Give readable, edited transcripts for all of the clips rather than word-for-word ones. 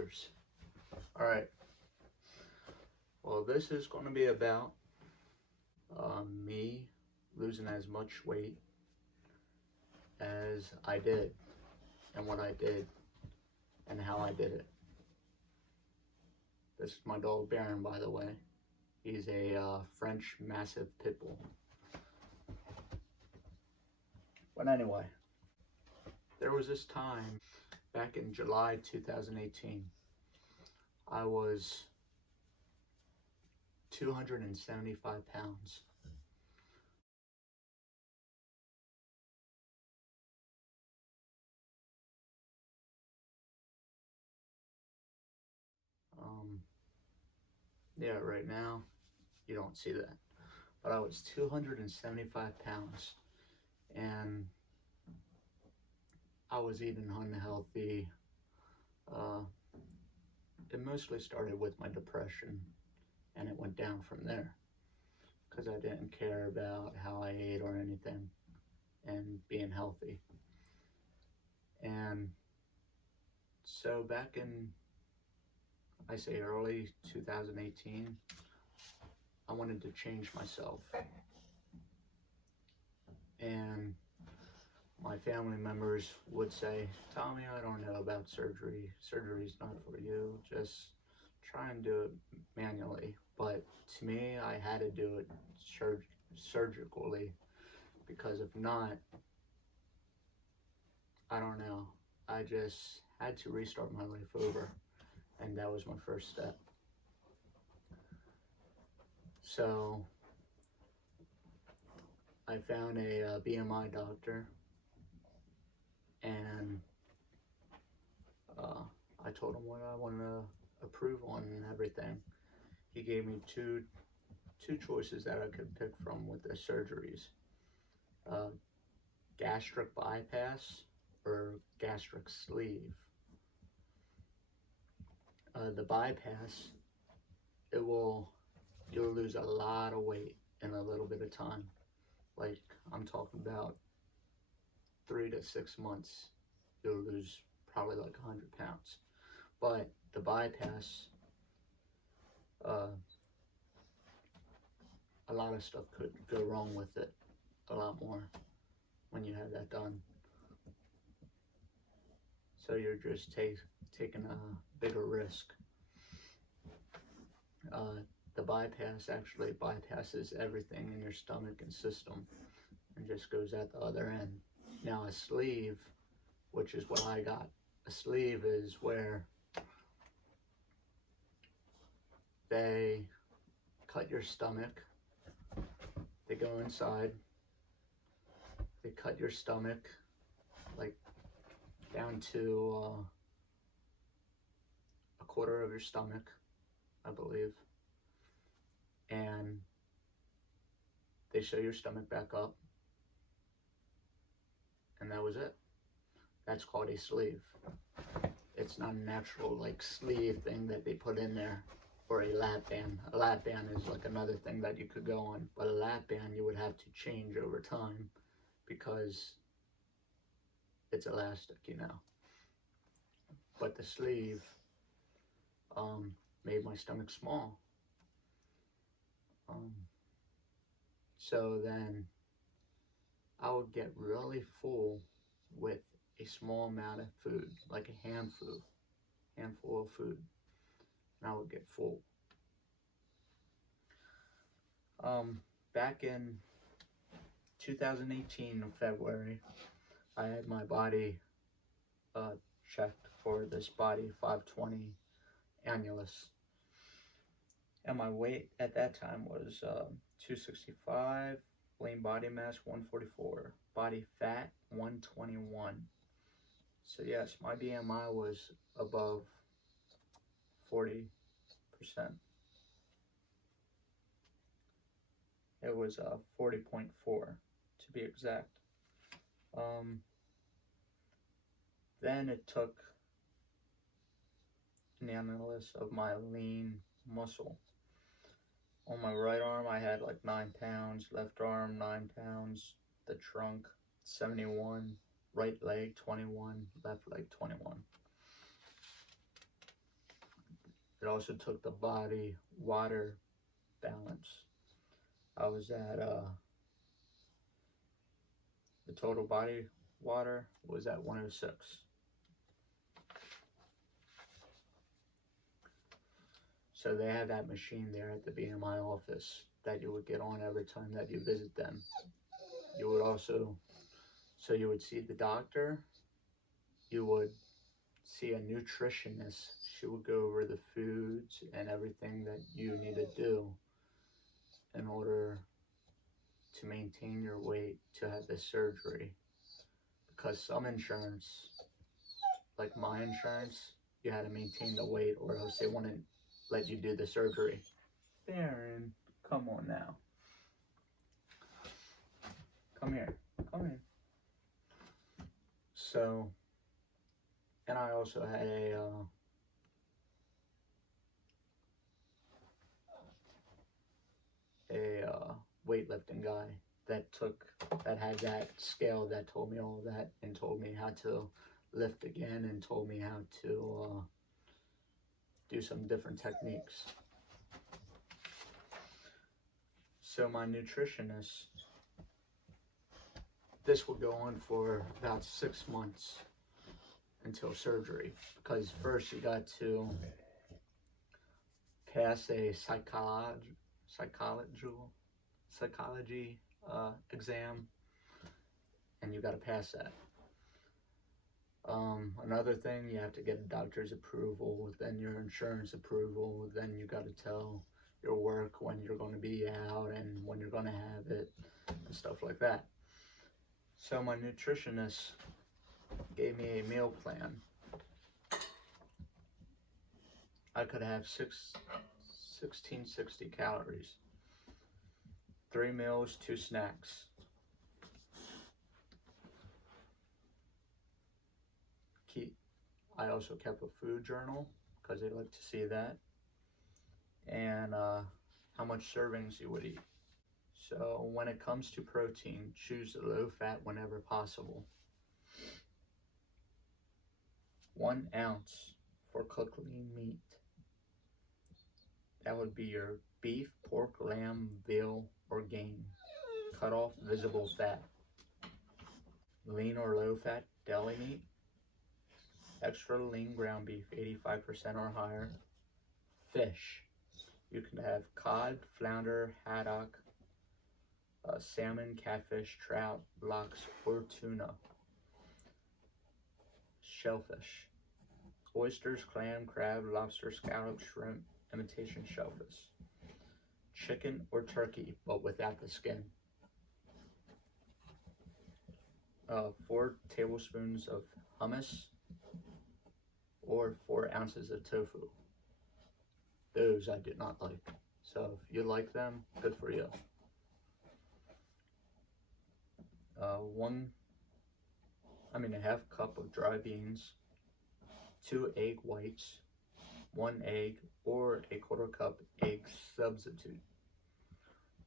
shoulders. Alright, well, this is going to be about me losing as much weight as I did, and what I did, and how I did it. This is my dog Baron, by the way. He's a French Mastiff Pit Bull. But anyway, there was this time back in July 2018. I was 275 pounds. Yeah, right now you don't see that, but I was 275 pounds, and I was eating unhealthy. It mostly started with my depression, and it went down from there because I didn't care about how I ate or anything and being healthy. And so back in, I say early 2018, I wanted to change myself. And my family members would say, Tommy, I don't know about surgery. Surgery's not for you. Just try and do it manually. But to me, I had to do it surgically, because if not, I don't know. I just had to restart my life over. And that was my first step. So I found a BMI doctor, and I told him what I wanted to approve on and everything. He gave me two choices that I could pick from with the surgeries: gastric bypass or gastric sleeve. The bypass, you'll lose a lot of weight in a little bit of time. Like, I'm talking about 3 to 6 months, you'll lose probably like 100 pounds. But the bypass, a lot of stuff could go wrong with it, a lot more when you have that done. So you're just taking a bigger risk. The bypass actually bypasses everything in your stomach and system and just goes at the other end. Now a sleeve, which is what I got, a sleeve is where they cut your stomach, they go inside, they cut your stomach like down to a quarter of your stomach, I believe, and they sew your stomach back up, and that was it. That's called a sleeve. It's not a natural like sleeve thing that they put in there, or a lap band. A lap band is like another thing that you could go on, but a lap band you would have to change over time because it's elastic, you know. But the sleeve made my stomach small. So then I would get really full with a small amount of food, like a handful of food, and I would get full. Back in 2018 in February, I had my body checked for this body 520 annulus, and my weight at that time was 265, lean body mass 144, body fat 121. So yes, my BMI was above 40%. It was 40.4 to be exact. Then it took an analysis of my lean muscle. On my right arm, I had like 9 pounds, left arm 9 pounds, the trunk 71, right leg 21, left leg 21. It also took the body water balance. I was at the total body water was at 106. So they have that machine there at the BMI office that you would get on every time that you visit them. You would also, so you would see the doctor, you would see a nutritionist. She would go over the foods and everything that you need to do in order to maintain your weight to have this surgery. Because some insurance, like my insurance, you had to maintain the weight or else they wouldn't let you do the surgery. Baron, come on now. Come here. Come here. So, and I also had a weightlifting guy that had that scale that told me all that and told me how to lift again and told me how to do some different techniques. So my nutritionist, this will go on for about 6 months until surgery, because first you got to pass a psychology exam, and you got to pass that. Another thing, you have to get a doctor's approval, then your insurance approval, then you got to tell your work when you're going to be out and when you're going to have it and stuff like that. So my nutritionist gave me a meal plan. I could have 1660 calories, 3 meals, 2 snacks. I also kept a food journal because they like to see that, and how much servings you would eat. So when it comes to protein, choose the low fat whenever possible. 1 ounce for cooked lean meat. That would be your beef, pork, lamb, veal, or game. Cut off visible fat. Lean or low fat deli meat. Extra lean ground beef, 85% or higher. Fish. You can have cod, flounder, haddock, salmon, catfish, trout, lox, or tuna. Shellfish. Oysters, clam, crab, lobster, scallop, shrimp, imitation shellfish. Chicken or turkey, but without the skin. 4 tablespoons of hummus or 4 ounces of tofu. Those I did not like. So if you like them, good for you. A half cup of dry beans, 2 egg whites, 1 egg or a 1/4 cup egg substitute,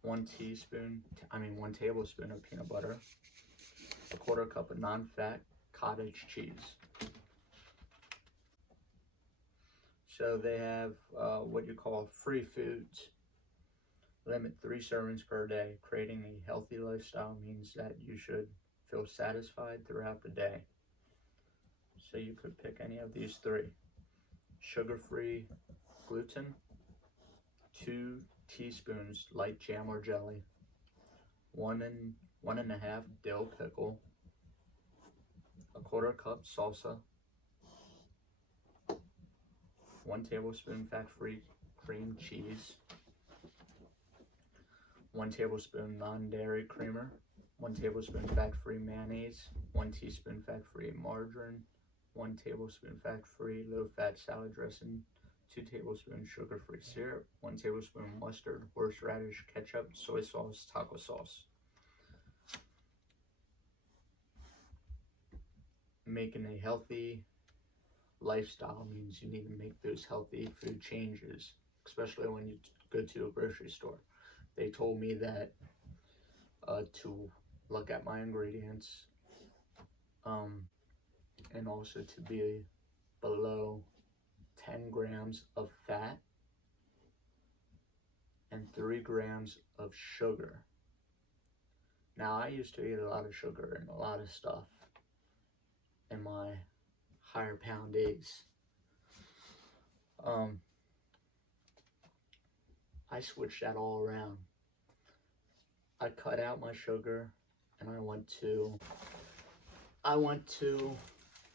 1 tablespoon of peanut butter, a 1/4 cup of non-fat cottage cheese. So they have what you call free foods. Limit 3 servings per day. Creating a healthy lifestyle means that you should feel satisfied throughout the day. So you could pick any of these 3. Sugar-free gluten, 2 teaspoons light jam or jelly, 1.5 dill pickle, a 1/4 cup salsa, 1 tablespoon fat-free cream cheese, 1 tablespoon non-dairy creamer, 1 tablespoon fat-free mayonnaise, 1 teaspoon fat-free margarine, 1 tablespoon fat-free low-fat salad dressing, 2 tablespoons sugar-free syrup, 1 tablespoon mustard, horseradish, ketchup, soy sauce, taco sauce. Making a healthy lifestyle means you need to make those healthy food changes, especially when you go to a grocery store. They told me that to look at my ingredients and also to be below 10 grams of fat and 3 grams of sugar. Now, I used to eat a lot of sugar and a lot of stuff in my higher pound days. I switched that all around. I cut out my sugar and I went to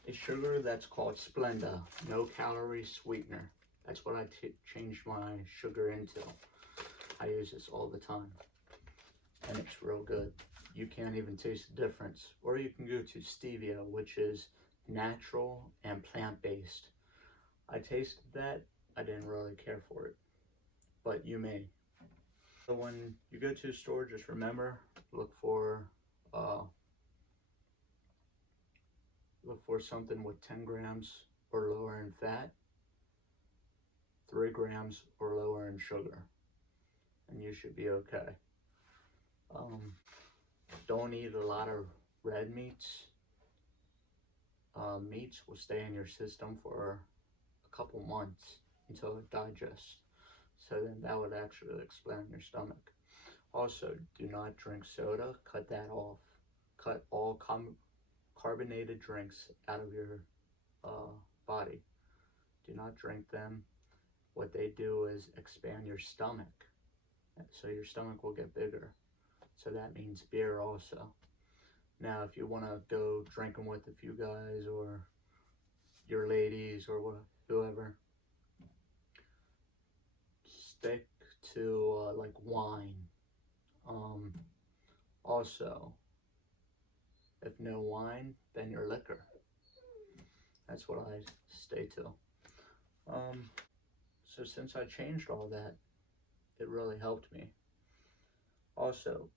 a sugar that's called Splenda, no calorie sweetener. That's what I changed my sugar into. I use this all the time and it's real good. You can't even taste the difference. Or you can go to stevia, which is natural and plant-based. I tasted that. I didn't really care for it, but you may. So when you go to a store, just remember, look for something with 10 grams or lower in fat, 3 grams or lower in sugar, and you should be okay. Don't eat a lot of red meats. Meats will stay in your system for a couple months until it digests. So then that would actually explain your stomach. Also, do not drink soda. Cut that off. Cut all carbonated drinks out of your body. Do not drink them. What they do is expand your stomach. So your stomach will get bigger. So that means beer also. Now, if you want to go drinking with a few guys or your ladies or whoever, stick to like wine. Also, if no wine, then your liquor. That's what I stay to. So since I changed all that, it really helped me. Also,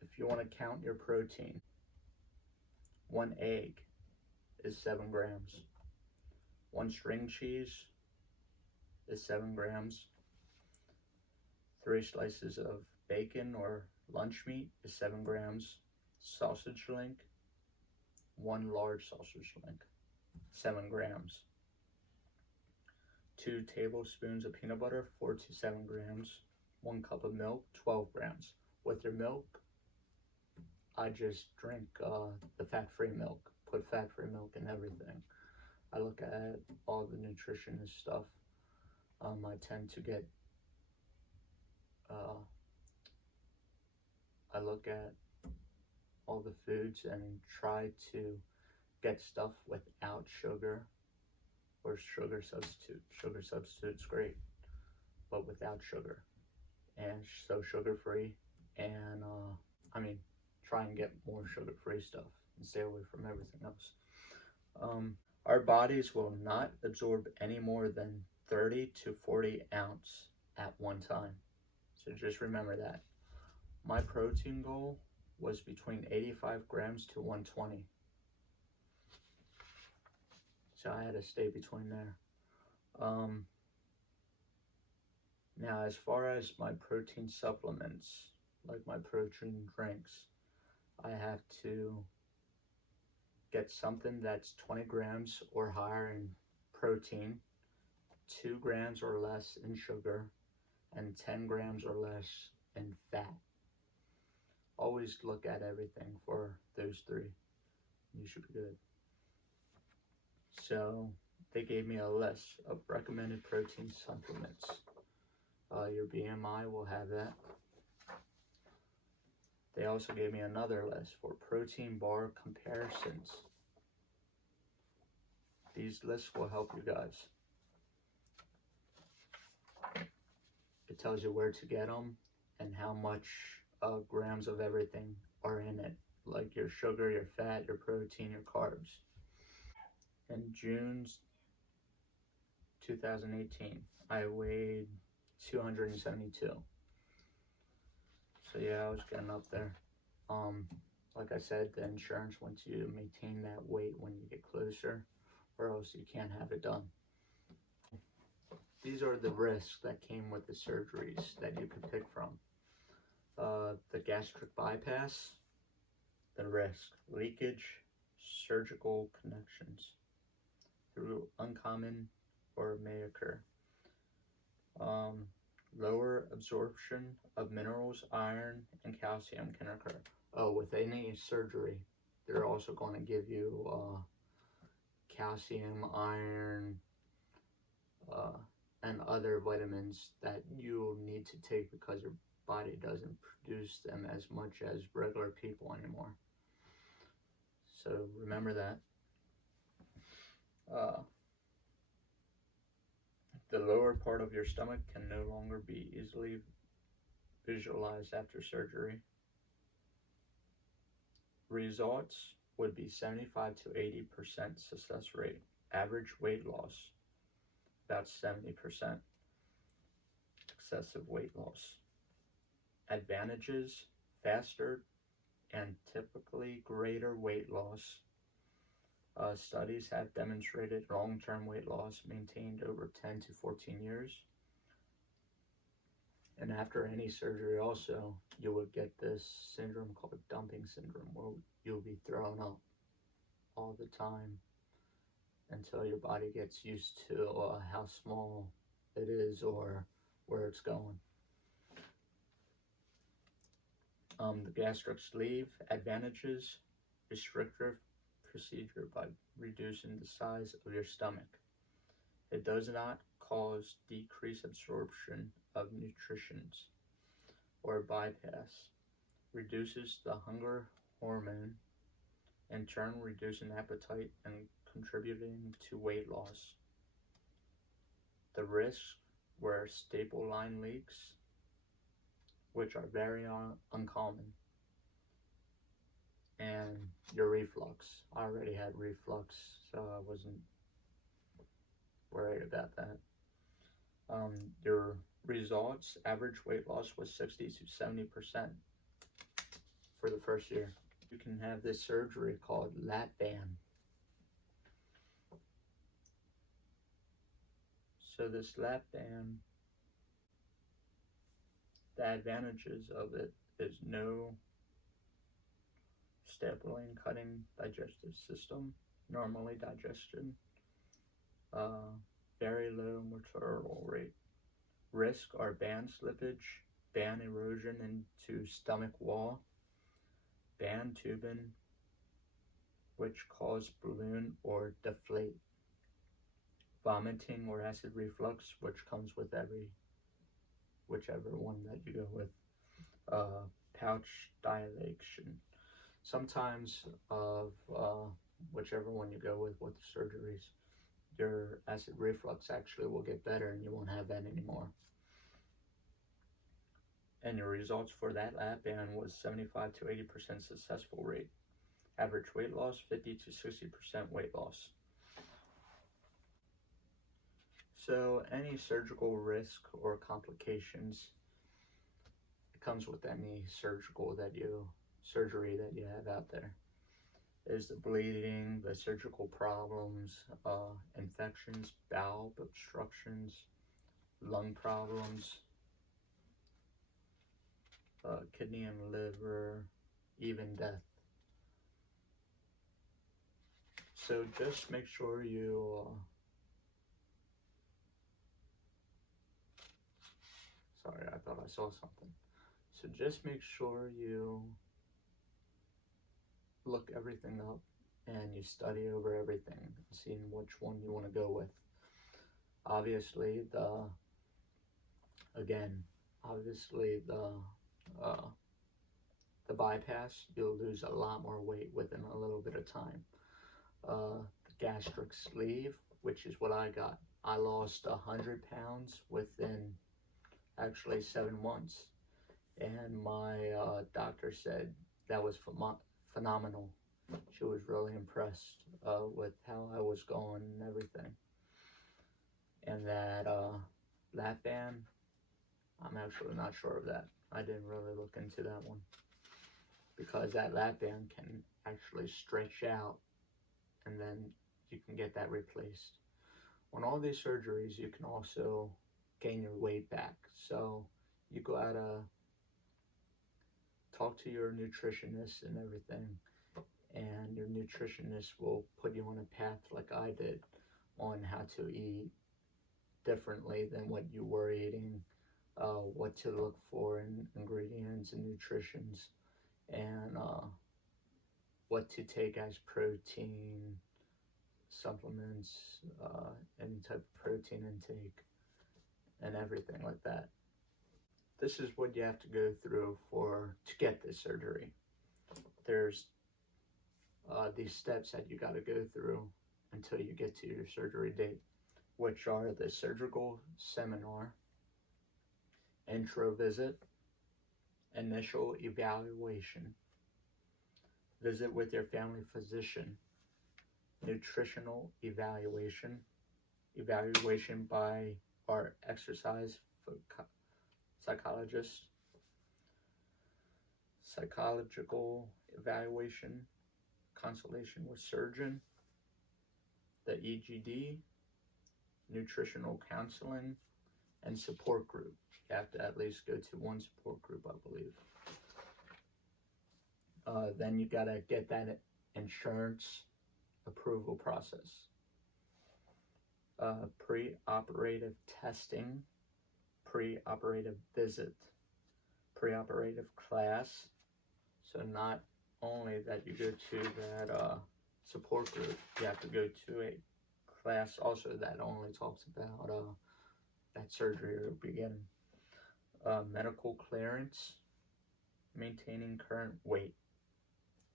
if you want to count your protein, 1 egg is 7 grams. 1 string cheese is 7 grams. 3 slices of bacon or lunch meat is 7 grams. Sausage link, 1 large sausage link, 7 grams. 2 tablespoons of peanut butter, 4 to 7 grams. 1 cup of milk, 12 grams. With your milk, I just drink the fat-free milk. Put fat-free milk in everything. I look at all the nutritionist stuff. I tend to get, I look at all the foods and try to get stuff without sugar or sugar substitute. Sugar substitute's great, but without sugar. And so sugar-free, and try and get more sugar-free stuff and stay away from everything else. Our bodies will not absorb any more than 30 to 40 ounces at one time. So just remember that. My protein goal was between 85 grams to 120. So I had to stay between there. Now, as far as my protein supplements, like my protein drinks, I have to get something that's 20 grams or higher in protein, 2 grams or less in sugar, and 10 grams or less in fat. Always look at everything for those 3. You should be good. So they gave me a list of recommended protein supplements. Your BMI will have that. They also gave me another list for protein bar comparisons. These lists will help you guys. It tells you where to get them and how much grams of everything are in it, like your sugar, your fat, your protein, your carbs. In June 2018, I weighed 272. So yeah, I was getting up there. Like I said, the insurance wants you to maintain that weight when you get closer, or else you can't have it done. These are the risks that came with the surgeries that you could pick from. The gastric bypass, the risk, leakage, surgical connections. Through uncommon or may occur. Lower absorption of minerals, iron, and calcium can occur. With any surgery, they're also going to give you calcium, iron, and other vitamins that you'll need to take because your body doesn't produce them as much as regular people anymore. So remember that. The lower part of your stomach can no longer be easily visualized after surgery. Results would be 75 to 80% success rate. Average weight loss, about 70%. Excessive weight loss. Advantages, faster and typically greater weight loss. Studies have demonstrated long-term weight loss maintained over 10 to 14 years. And after any surgery also, you will get this syndrome called dumping syndrome, where you'll be thrown up all the time until your body gets used to how small it is or where it's going. The gastric sleeve advantages, restrictive procedure by reducing the size of your stomach. It does not cause decreased absorption of nutrients or bypass. Reduces the hunger hormone, in turn reducing appetite and contributing to weight loss. The risks were staple line leaks, which are very uncommon, and your reflux. I already had reflux, so I wasn't worried about that. Your results, average weight loss was 60 to 70% for the first year. You can have this surgery called lap band. So this lap band, the advantages of it is no stapling, cutting digestive system, normally digestion, very low mortality rate. Risk are band slippage, band erosion into stomach wall, band tubing, which cause balloon or deflate. Vomiting or acid reflux, which comes with whichever one that you go with. Pouch dilation. Sometimes of whichever one you go with the surgeries, your acid reflux actually will get better and you won't have that anymore. And your results for that lap band was 75 to 80% successful rate. Average weight loss, 50 to 60% weight loss. So any surgical risk or complications, it comes with any surgery that you have out there, is the bleeding, the surgical problems, infections, bowel obstructions, lung problems, kidney and liver, even death. So just make sure you sorry, I thought I saw something. So just make sure you look everything up and you study over everything, seeing which one you want to go with. Obviously the bypass, you'll lose a lot more weight within a little bit of time. The gastric sleeve, which is what I got, I lost 100 pounds within actually 7 months, and my doctor said that was phenomenal. She was really impressed with how I was going and everything. And that lap band, I'm actually not sure of that. I didn't really look into that one, because that lap band can actually stretch out and then you can get that replaced. On all these surgeries, you can also gain your weight back. So you gotta talk to your nutritionist and everything, and your nutritionist will put you on a path like I did on how to eat differently than what you were eating, what to look for in ingredients and nutritions, and what to take as protein supplements, any type of protein intake, and everything like that. This is what you have to go through to get this surgery. There's these steps that you got to go through until you get to your surgery date, which are the surgical seminar, intro visit, initial evaluation, visit with your family physician, nutritional evaluation, evaluation by our exercise psychologist, psychological evaluation, consultation with surgeon, the EGD, nutritional counseling, and support group. You have to at least go to one support group, I believe. Then you gotta get that insurance approval process. Pre-operative testing, pre-operative visit, pre-operative class. So not only that you go to that support group, you have to go to a class also that only talks about that surgery you'll be getting. Medical clearance, maintaining current weight.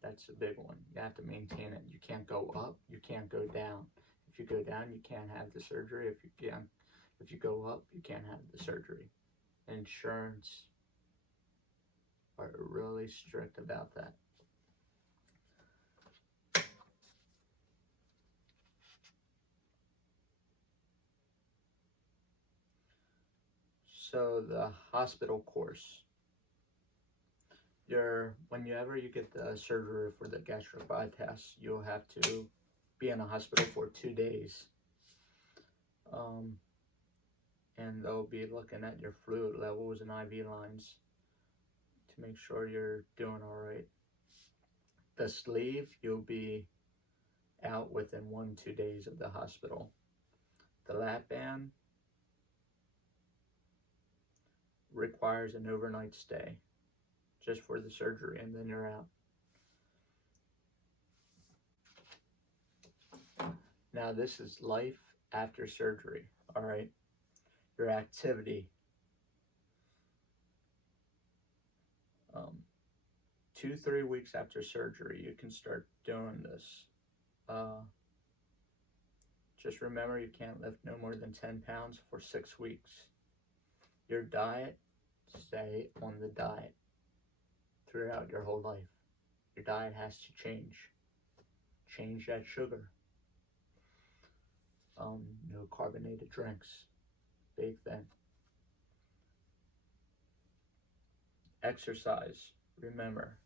That's a big one. You have to maintain it. You can't go up, you can't go down. If you go down, you can't have the surgery. If you go up, you can't have the surgery. Insurance are really strict about that. So the hospital course. Whenever you get the surgery for the gastric bypass, you'll have to be in a hospital for 2 days. And they'll be looking at your fluid levels and IV lines to make sure you're doing all right. The sleeve, you'll be out within 1-2 days of the hospital. The lap band requires an overnight stay just for the surgery, and then you're out. Now this is life after surgery, all right? Your activity. 2-3 weeks after surgery, you can start doing this. Just remember, you can't lift no more than 10 pounds for 6 weeks. Your diet, stay on the diet throughout your whole life. Your diet has to change. Change that sugar. No carbonated drinks. Big thing. Exercise. Remember,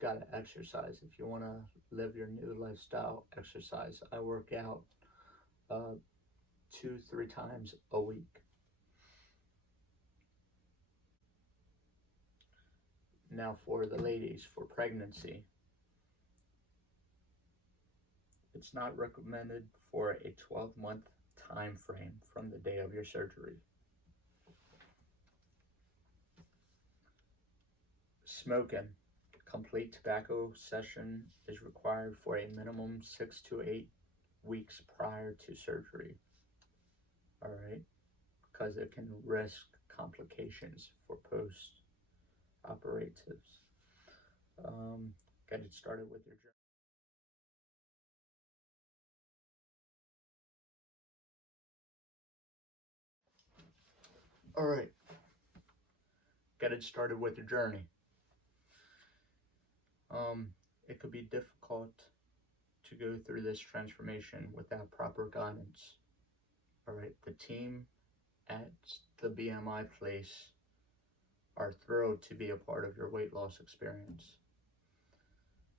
gotta exercise if you want to live your new lifestyle. Exercise. I work out 2-3 times a week. Now for the ladies, for pregnancy, it's not recommended for a 12-month time frame from the day of your surgery. Smoking. Complete tobacco cessation is required for a minimum 6 to 8 weeks prior to surgery. All right, because it can risk complications for post-operatives. Get it started with your journey. All right, get it started with your journey. It could be difficult to go through this transformation without proper guidance. All right, the team at the BMI place are thrilled to be a part of your weight loss experience.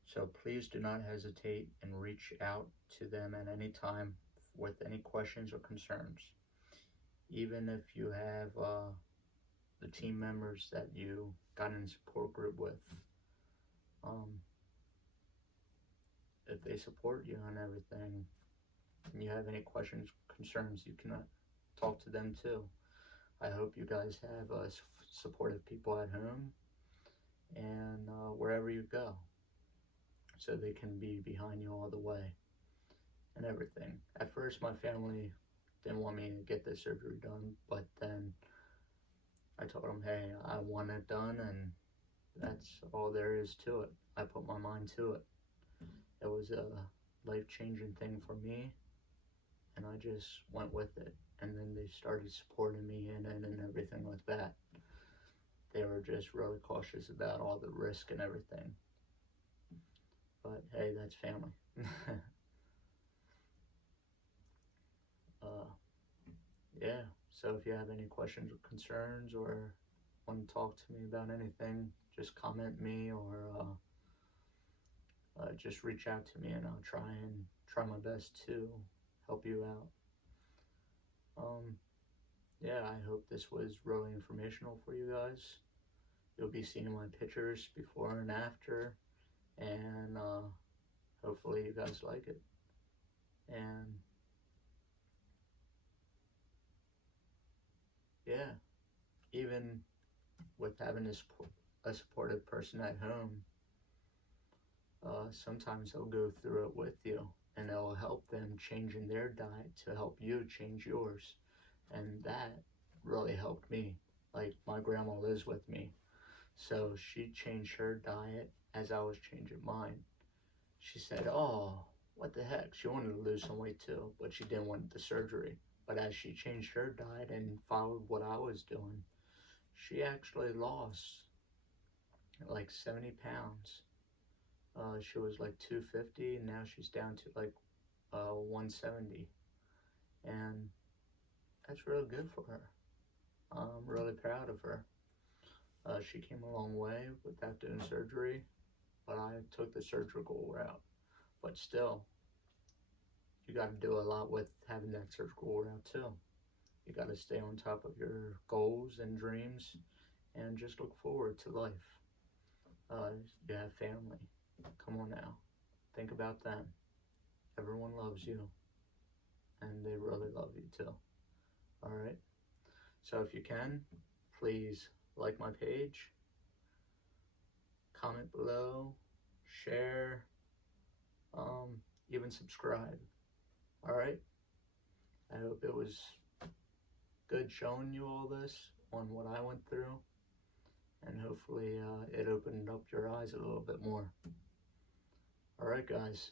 So please do not hesitate and reach out to them at any time with any questions or concerns. Even if you have the team members that you got in a support group with, if they support you on everything, and you have any questions, concerns, you can talk to them too. I hope you guys have supportive people at home and wherever you go, so they can be behind you all the way and everything. At first, my family didn't want me to get the surgery done, but then I told them, hey, I want it done, and that's all there is to it. I put my mind to it. It was a life-changing thing for me, and I just went with it. And then they started supporting me in it and everything like that. They were just really cautious about all the risk and everything. But hey, that's family. Yeah, so if you have any questions or concerns or want to talk to me about anything, just comment me or just reach out to me, and I'll try my best to help you out. Yeah, I hope this was really informational for you guys. You'll be seeing my pictures before and after, and hopefully you guys like it. And yeah, even with having a supportive person at home, sometimes they'll go through it with you, and it'll help them changing their diet to help you change yours. And that really helped me. Like, my grandma lives with me, so she changed her diet as I was changing mine. She said, oh, what the heck? She wanted to lose some weight too, but she didn't want the surgery. But as she changed her diet and followed what I was doing, she actually lost like 70 pounds. She was like 250, and now she's down to like 170. And that's really good for her. I'm really proud of her. She came a long way without doing surgery, but I took the surgical route. But still, you got to do a lot with having that surgical route too. You got to stay on top of your goals and dreams and just look forward to life. You have family. Come on now. Think about them. Everyone loves you, and they really love you too. Alright? So if you can, please like my page, comment below, share, even subscribe. Alright? I hope it was good showing you all this on what I went through, and hopefully it opened up your eyes a little bit more. Alright guys,